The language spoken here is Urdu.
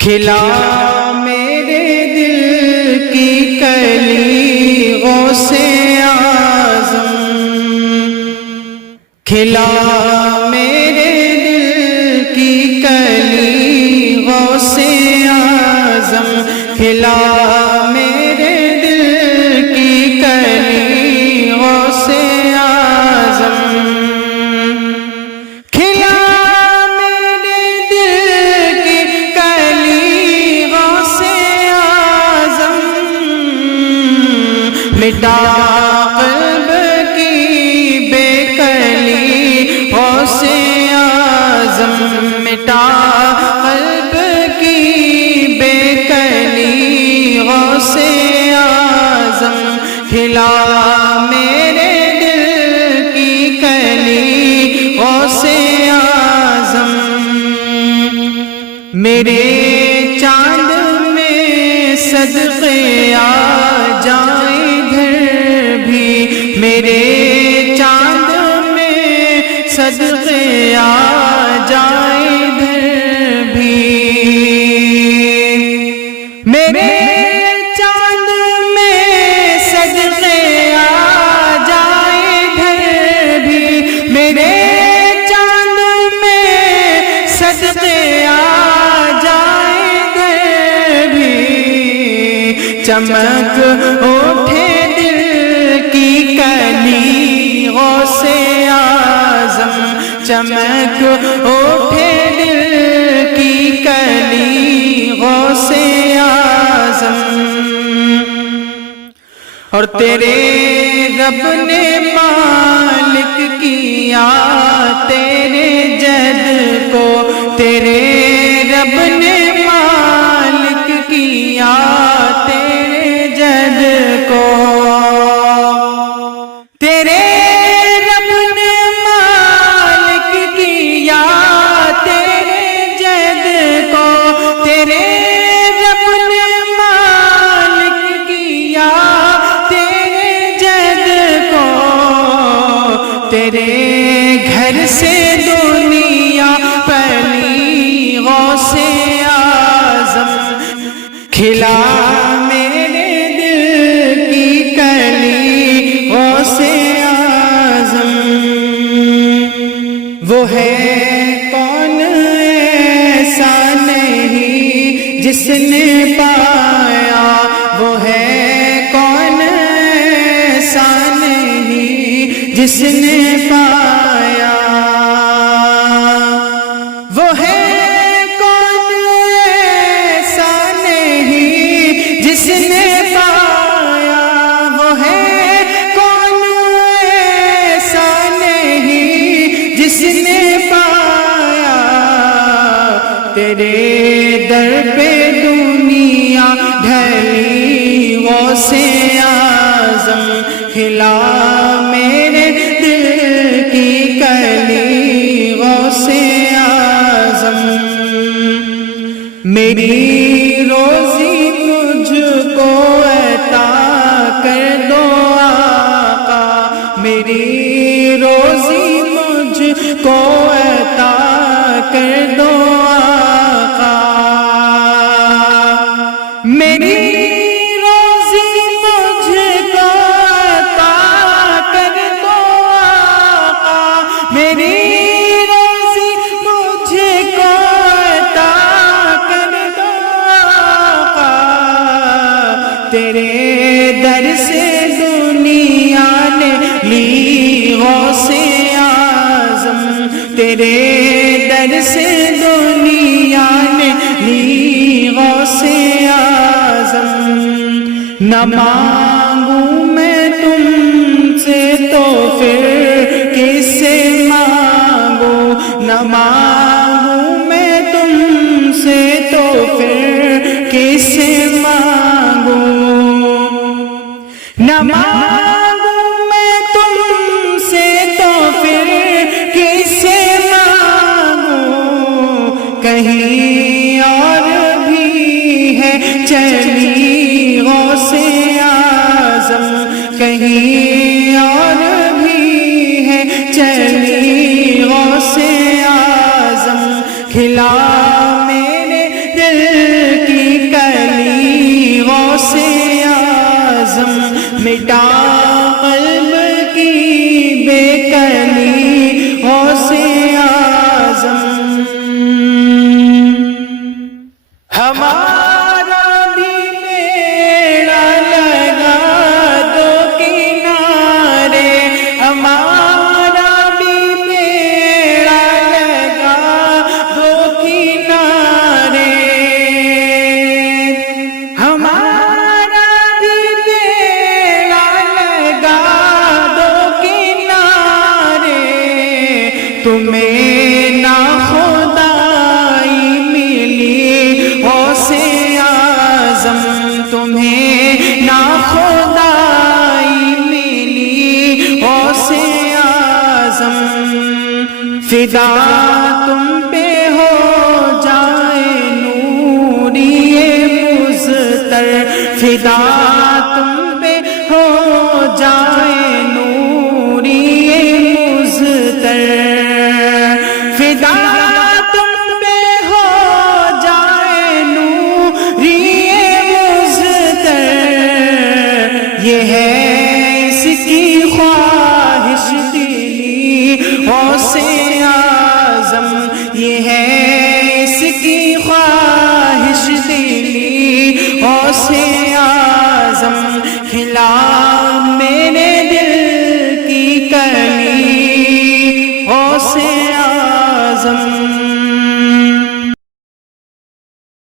کھلا میرے دل کی کلی غوث اعظم، کھلا میرے دل کی کلی غوث اعظم، کھلا میرے دل کی کلی غوث اعظم، کھلا میرے دل کی کلی غوث اعظم، مٹا قلب کی بے کلی غوث اعظم، مٹا قلب کی بے کلی غوث اعظم، کھلا میرے دل کی کلی غوث اعظم، میرے چاند میں صدقے آ جائیں ادھر بھی، میرے چاند میں صدقے آ جائیں ادھر بھی، میرے چاند میں صدقے آ جائیں ادھر بھی، میرے چاند میں صدقے آ جائیں ادھر بھی، چمک اٹھے دل کی کلی غوث اعظم، چمک اٹھے دل کی کلی غوث اعظم، اور تیرے رب نے مالک کیا تیرے جد کو، تیرے رب نے مالک کیا تیرے جد کو، تیرے رب نے مالک کیا تیرے جد کو، تیرے رب نے مالک کیا تیرے جد کو، تیرے گھر سے دنیا پلی غوث اعظم، کھلا میرے دل کی کلی غوث اعظم، وہ ہے کون ایسا نہیں جس نے پایا، وہ ہے کون ایسا نہیں جس نے پایا، وہ ہے کون ایسا نہیں جس نے پایا، وہ ہے کون ایسا نہیں جس نے پایا، تیرے در پہ دنیا ڈھلی غوث اعظم، کھلا میرے دل کی کلی غوث اعظم، میری روزی مجھ کو عطا کر دو آقا، میری روزی مجھ کو عطا کر دو آقا، میری روزی مجھ کو عطا کر دو آقا، میری روزی مجھ کو عطا کر دو آقا، تیرے در سے دنیا نے لی غوث اعظم، تیرے در سے دنیا نے لی غوث اعظم، نہ مانگوں میں تم سے تو پھر کس سے مانگوں، نہ مانگوں میں تم سے تو پھر کس سے مانگوں، نہ مانگوں میں تم سے تو پھر کس سے مانگوں، کہیں اور بھی ہے چلی غوث اعظم، کہیں اور بھی ہے چلی غوث اعظم، کھلا میرے دل ہمارا بھی بیڑا لگا دو کنارے، ہمارا بھی بیڑا لگا دو کنارے، ہمارا بھی بیڑا لگا دو کنارے، تمہیں نہ خدائی ملی غوث اعظم، تمہیں نہ خدائی ملی غوث اعظم، فدا تم پہ ہو جائے نوری مزتر، فدا تم پہ ہو جائے نوری مزتر، فدا تم پہ ہو جائے نوری مزتر، یہ ہے اس کی خواہش دلی غوث اعظم، یہ ہے اس کی خواہش دلی غوث اعظم، کھلا